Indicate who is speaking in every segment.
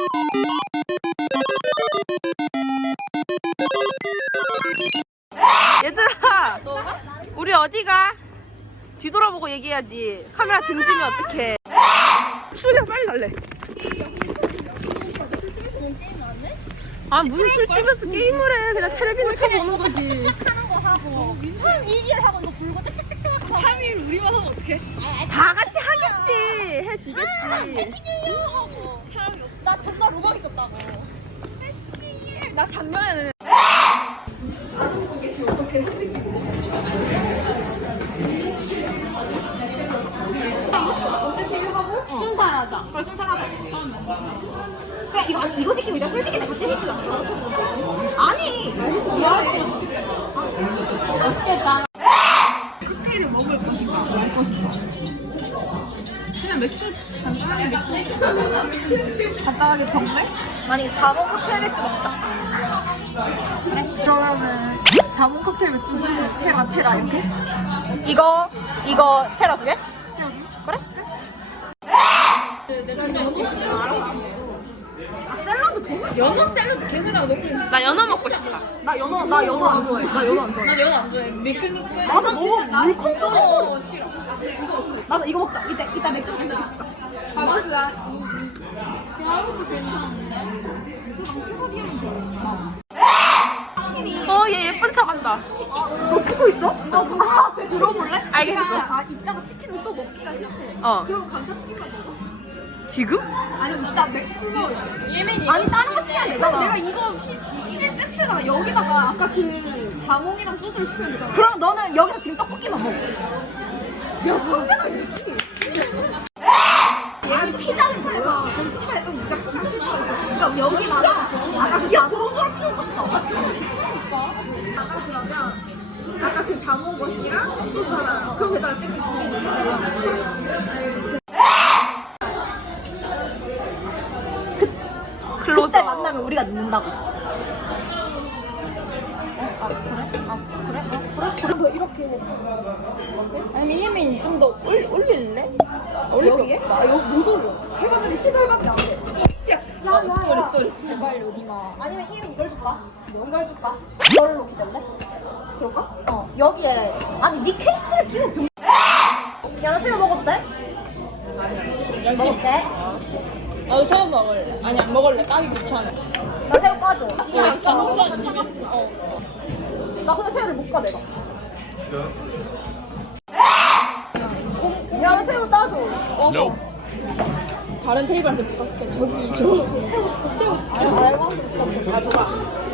Speaker 1: 얘들아, 우리 어디가? 뒤돌아보고 얘기해야지. 카메라 등지면 어떡해. 추우면 빨리 갈래. 아, 무슨 술집에서 게임을 해. 그냥 텔레비전 쳐보는 거지.
Speaker 2: 하는 거 하고 3일 하고 이거 불고 짝짝짝짝 하고
Speaker 1: 3일 우리만 하면 어떡해? 다 같이 하겠지. 해주겠지.
Speaker 2: 나 존나 로망 있었다고.
Speaker 1: 나 작년에는
Speaker 2: 순살하자.
Speaker 3: 그래 순살하자. 그냥 이거 시키고 이제 술 시키는데 같이 시키자. 아니.
Speaker 2: 맛있겠다.
Speaker 3: 칵테일을 먹을 것인가 말 것인가. 그냥 맥주 간단하게 맥주 간단하게 병맥?
Speaker 2: 아니 자몽 칵테일 맥주 먹자.
Speaker 3: 그래. 그러면은 자몽 칵테일 맥주 술 테라 이렇게?
Speaker 2: 이거 테라 2개? 그래?
Speaker 3: 아 샐러드 더?
Speaker 4: 연어 샐러드 계란하고 넣고
Speaker 1: 나 연어 먹고 싶다.
Speaker 2: 나 연어 안 좋아해. 나 연어 안 좋아해.
Speaker 4: 난 연어 안 좋아해. 미끌미끌.
Speaker 2: 나도 너무 물컹거려.
Speaker 4: 싫어.
Speaker 2: 나도 이거 먹자. 이따 맥주 시키자. 이거 시키자.
Speaker 3: 바바스야.
Speaker 4: 대하고도 괜찮은데.
Speaker 1: 얘 예쁜 척 한다.
Speaker 2: 너 찍고 있어?
Speaker 3: 누가 들어볼래?
Speaker 1: 알겠어.
Speaker 3: 이따가 치킨을 또 먹기가 싫대.
Speaker 1: 어.
Speaker 3: 그럼 감자튀김만 먹어?
Speaker 1: 지금?
Speaker 3: 아니 이따 맥주 먹어.
Speaker 4: 예민이.
Speaker 2: 아니 다른 거 시키면 되잖아.
Speaker 3: 내가 이거 치킨 세트가 여기다가 아까 그 자몽이랑 소주를 시키면 되잖아.
Speaker 2: 그럼 너는 여기서 지금 떡볶이만 먹어.
Speaker 3: 야 천재다 이 새끼. 아니 피자는 그래서 피자에 또 네가 피자 쓸 거 있어. 그러니까 여기다가 아까 그 자몽 필요 없어. 아까 그 자몽 것이랑 소주 하나. 그럼 여기다가 치킨
Speaker 1: 클로저.
Speaker 2: 그때 만나면 우리가 늦는다고. 그래 이렇게.
Speaker 4: 아니 예민이 좀 더 올릴래?
Speaker 3: 여기에? 나 여기 못 올려. 해봤는데 시도해봤는데 안 돼.
Speaker 4: 쏘리 제발 여기만.
Speaker 2: 아니면 이민 이걸 줄까? 이걸 줄까? 이걸로 기댈래?
Speaker 3: 그럴까?
Speaker 2: 여기에 아니 네 케이스를 끼워 병. 야 나 새우 먹어도 돼? 먹을게.
Speaker 4: 나도 새우 먹을래. 아니 안 먹을래. 까기 귀찮아.
Speaker 2: 나 새우 까줘.
Speaker 4: 왜 진짜 심했어.
Speaker 2: 나 근데 새우를 못 까 내가. 야 나 새우 따줘.
Speaker 4: 다른 테이블한테 부탁해. 저기 저. 새우.
Speaker 2: 알고 있어. 가져가.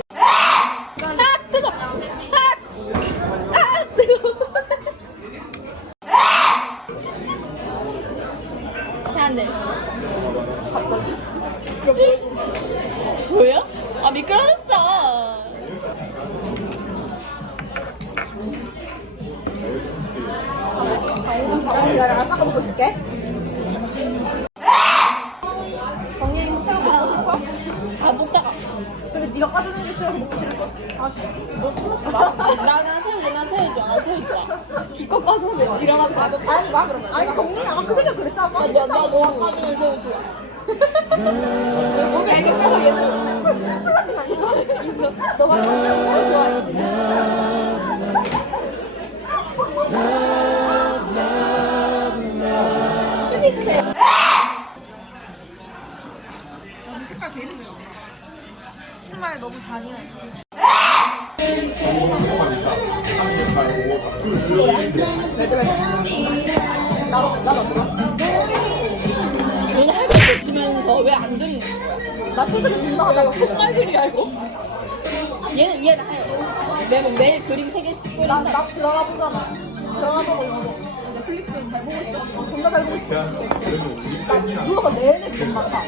Speaker 4: 샤넬. 갑자기? 뭐야? 아 미끄러졌어.
Speaker 2: 기다려 나 닦아 먹고 있을게.
Speaker 3: 정예인 새우 먹고 싶어?
Speaker 4: 아 먹다가.
Speaker 2: 근데 네가 까주는 게 싫어서 먹기 싫을 거야.
Speaker 4: 아씨. 너 참지 마. 나 새우 좋아. 나 새우 좋아.
Speaker 3: 기껏 가서 왜 지랄하는
Speaker 4: 아너 참지 마 그러면.
Speaker 2: 아니 정민이 아까 그 생각 그랬잖아. 까기
Speaker 4: 나
Speaker 2: 싫다고.
Speaker 4: 너가 까주는 새우 좋아.
Speaker 3: 몸이 알겠다고 얘는
Speaker 4: 너가 까주는 새우 좋아했지.
Speaker 3: 스마일 너무 잔인해.
Speaker 4: 나도 들었어. 너는 할 것도 없으면서 왜 안 듣니?
Speaker 3: 나 스스로 존나 하다가
Speaker 4: 콧갈그리 알고? 얘는 해. 매일 그림 3개씩
Speaker 3: 나 들어가 보잖아. 들어가 보고 이거 넷플릭스를 잘 보고 있어. 존나 잘 보고 있어. 나 누가 내내 돈 많다.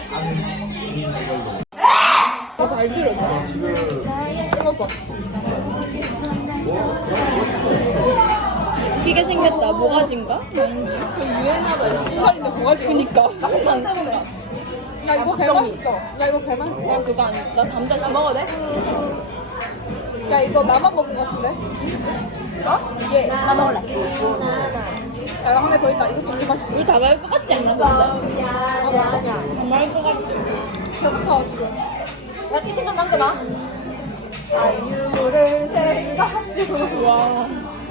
Speaker 4: 잘 들어.
Speaker 3: 이거
Speaker 4: 웃기게 생겼다. 모가지인가?
Speaker 3: 유행하다. 수살인데 뭐가지?
Speaker 4: 그니까.
Speaker 3: 항상 때문에. 야 이거 개맛있어. 야 이거 개맛있어.
Speaker 4: 난 그거 안 해. 나 감자
Speaker 3: 나
Speaker 4: 싫어.
Speaker 3: 먹어도 돼? 야 이거 나만 먹는 거 같은데? 어?
Speaker 2: 예. 나 먹을래.
Speaker 3: 야 이거 하나 더 있다. 이것도 개 맛있어.
Speaker 4: 우리 다 말 것 같지 않나? 근데? 다 말 것 같지.
Speaker 3: 배고파가지고.
Speaker 2: 야 치킨 좀 남겨놔.
Speaker 3: 아이유를 생각하고. 와.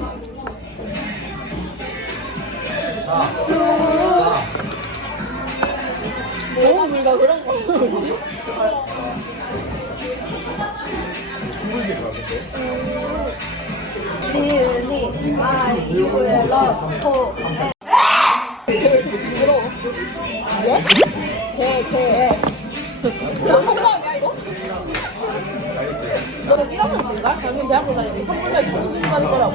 Speaker 3: 너무 우리가 그런 거 뭐지?
Speaker 2: 지은이 아이유의 러브.
Speaker 3: 부끄러워.
Speaker 2: 예?
Speaker 3: 개. 나 성공이야 이거? 너는 1학년 때인가? 당연히 대학교 다니지. 한국에 정신 가는 거라고.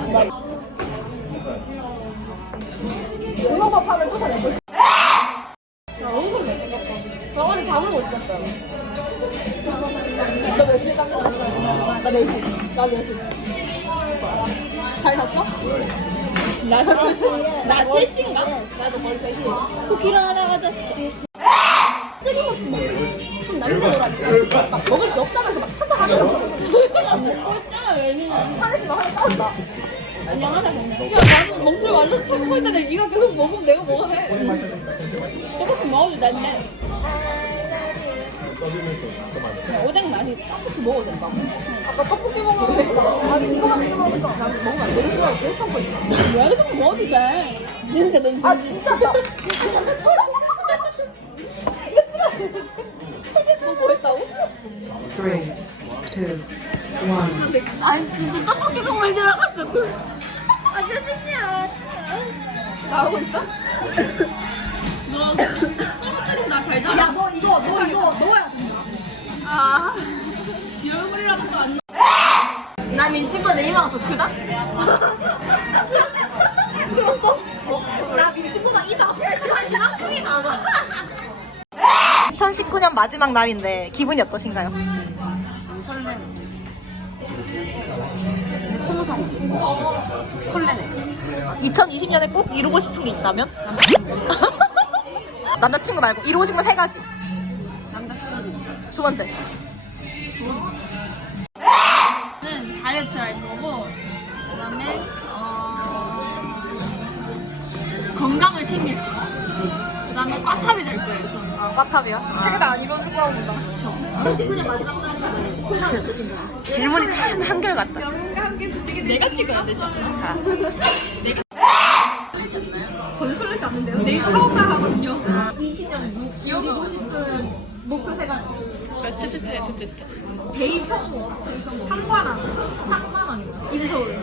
Speaker 3: 응원법 하면 쫓아낼 걸. 야, 얼굴 내 생각보다. 나 어제 잠을 못 잤어. 너 몇 시에 잤는데? 나 4시. 나 4시. 잘 잤어? 나 3시인가? 나도 거의 3시. 그 길 하나 가졌어. 끊임없이 먹어. 좀 남겨놓으라니까. 막 먹을 게 없다면서 막 찾아가면서 안 먹고 있잖아, 왜니? 하늘씨 막 하나 싸운다. 안녕하세요. 야, 나는 멍들 말로 참고 있는데 네가 계속 먹으면 내가 뭐가 돼? 떡볶이 먹어도 되네. 오뎅 많이 떡볶이 먹어도 된다고? 아까 떡볶이 먹으면 아니 이거 같은 거 먹으면 난 먹으면 안 되는 줄 알고 계속 참고 있어. 왜 떡볶이 먹어도 돼? 진짜 넌 진짜. 아 진짜 나 진짜 이거 찍어. 너 뭐 했다고?
Speaker 5: 3, 2, 1.
Speaker 3: 아니 진짜 떡볶이 국물 들어갔어. 아 죄송해요. 나오고 있어? 너 떨어뜨린다 잘 자. 야 너 이거 너야. 아 지 얼굴이랑은 또 안. 나 민치보다 내 이마가 더 크다? 들었어? 나 민치보다 이마가 훨씬 크게 나와.
Speaker 2: 2019년 마지막 날인데 기분이 어떠신가요?
Speaker 1: 설레. 20살. 설레네.
Speaker 2: 2020년에 꼭 이루고 싶은 게 있다면? 남자친구 말고 이루고 싶은 거 3가지.
Speaker 1: 남자친구.
Speaker 2: 두 번째.
Speaker 1: 는 다이어트 할 거고, 그다음에 건강을 챙길 거. 그다음에 꽈탑이 될 거예요. 저는.
Speaker 2: 꽈탑이요?
Speaker 3: 3개 다 안 이루어진다고 본다.
Speaker 2: 2019년 마지막 날인데 소감이 어떠신가요?
Speaker 1: 질문이 참 한결같다.
Speaker 3: 내가 찍어야 되지 않나?
Speaker 1: 설레지 않나요?
Speaker 3: 저는 설레지 않는데요. 내일 사업가 하거든요.
Speaker 2: 20년에 이루고 싶은 목표 3가지.
Speaker 3: 대입 성공. 상관왕. 상관왕입니다. 인서울.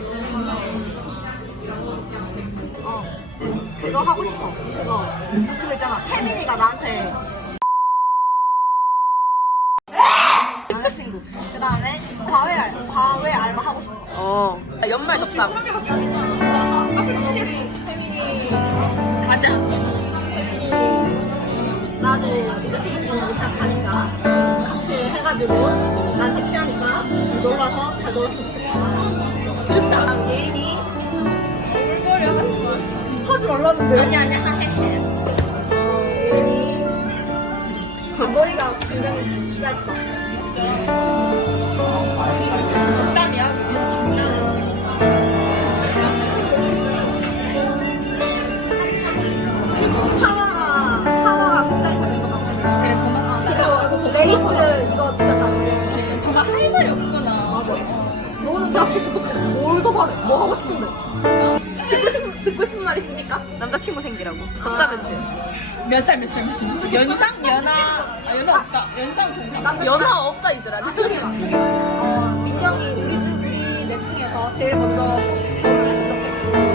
Speaker 2: 그거 하고 싶어. 그거 있잖아. 혜민이가 나한테 남자친구. 그 다음에 과외 알바 하고 싶어.
Speaker 1: 연말 덥다.
Speaker 3: 그런 게밖에 안 했잖아. 앞에 너무
Speaker 2: 혜민이
Speaker 1: 가자.
Speaker 2: 나도 이제 시급번호로 잘 가니까 같이 해가지고 난 택시하니까 놀러와서 잘 놀았으면 좋겠다. 그립사 예인이
Speaker 3: 물거리 하지 마.
Speaker 2: 하지 말라는데.
Speaker 1: 아니야 혜민이.
Speaker 2: 예인이 머리가 굉장히 짧다.
Speaker 1: 땀이야.
Speaker 2: 하마가 굉장히 잘 된 것 같아.
Speaker 1: 그래 고마워.
Speaker 2: 그리고 레이스 이거 진짜 잘 어울려.
Speaker 1: 정말 할 말이 없구나.
Speaker 2: 맞아. 너는 대학교 때부터 뭘 더 바래? 뭐 하고 싶은데? 듣고 싶은 말 있습니까?
Speaker 1: 남자친구 생기라고. 덥다면서요. 몇 살? 연상? 연하 없다. 연상 동갑. 연하 없다 이들아.
Speaker 2: 저기 봐. 민경이 우리 넷 중에서 제일 먼저 결혼했으면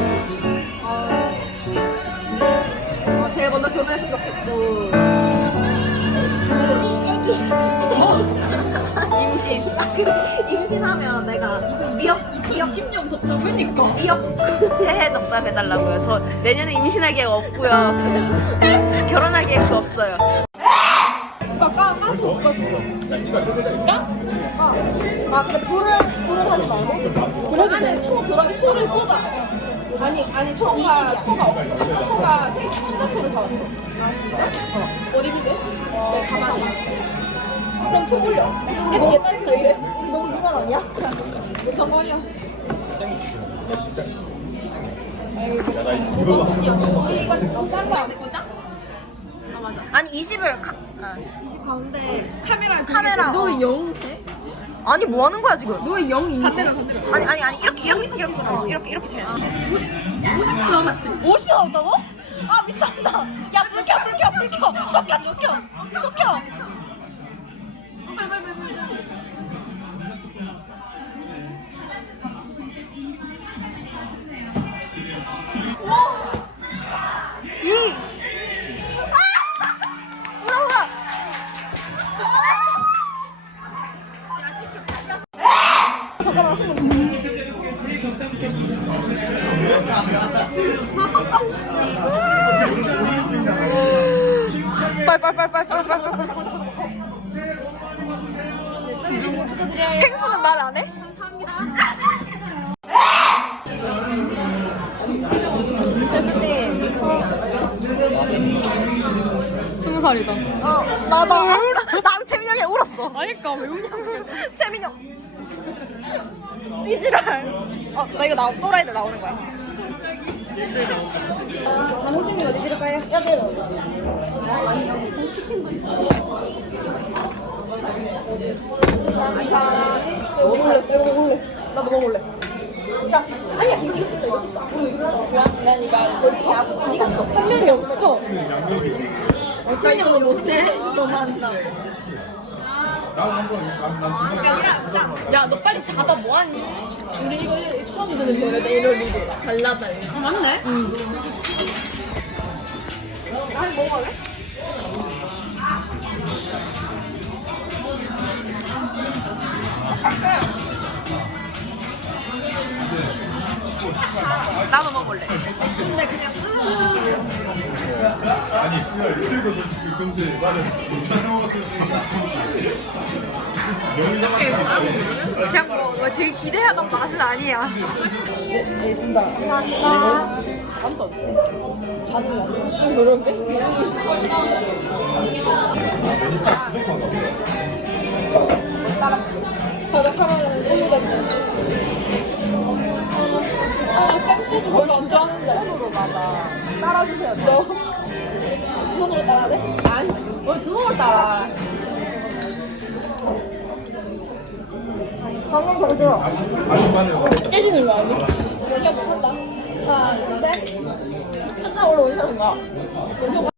Speaker 2: 좋겠고, 제일 먼저 결혼했으면 좋겠고, 임신. 임신하면 내가 미역
Speaker 3: 20년 덥다. 그러니까.
Speaker 2: 미역.
Speaker 1: 새해 덕담 해달라고요. 저 내년에 임신할 계획 없고요. 결혼할 계획도 없어요.
Speaker 3: 깡수 없어 지금.
Speaker 2: 아, 근데 불을 하지 말고?
Speaker 3: 그 안에 초 들어가게 소를 꽂아. 아니 초가 없어. 초가 천자초를 사왔어. 어디 두게? 내 가방에. 그럼 초 올려. 이게 옛날부터 이래.
Speaker 2: 너무 누가 났냐?
Speaker 3: 더 걸려.
Speaker 1: 이거 짠 거야? 내 거 짠? 아 맞아.
Speaker 2: 아니 20을 20 가운데
Speaker 5: 카메라.
Speaker 1: 너 왜 영 해?
Speaker 5: 아니 뭐 하는 거야 지금?
Speaker 1: 너 왜 영이?
Speaker 5: 아니 이렇게 돼. 50초 남았다고? 아 미쳤다. 야 불 켜. 켜. 이. 울어. 잠깐만 빨리. 펭수는 말 안 해? 죄수님.
Speaker 1: 20살이다.
Speaker 5: 나도 채민이 형이 울었어.
Speaker 1: 아니까 왜 우냐고.
Speaker 5: 채민이 형. 삐지랄. 나 이거 또라이들 나오는 거야.
Speaker 3: 장호진님 어디 들어가요? 여기로.
Speaker 5: 뭐 먹을래? 나도 먹을래. 야, 아니야 이거 찍자. 우리 이거 찍자.
Speaker 3: 난 이거 할래.
Speaker 5: 네가 찍어.
Speaker 3: 한 명이 없어. 어차피 오늘 못해. 전화한다. 야, 너 빨리 잡아 뭐하니? 우리 이거 처음 듣는 노래다. 이럴 리가. 달라달라.
Speaker 1: 맞네.
Speaker 3: 응.
Speaker 5: 아니 먹어볼래? 나도 먹을래.
Speaker 3: 근데 그냥
Speaker 6: 아니, 실버 금세 맞아.
Speaker 5: 그냥 뭐 되게 기대하던 맛은 아니야. 감사합니다.
Speaker 3: 아, 쌤도 별로 안 좋아하는데. 손으로 맞아. 따라주세요. 너. 두 손으로 따라야 돼? 아니. 왜 두 손으로 따라?
Speaker 5: 방금 잠시만.
Speaker 3: 깨지는 거 아니? 이렇게 못한다. 하나, 둘, 셋. 한나 올라오는 거야.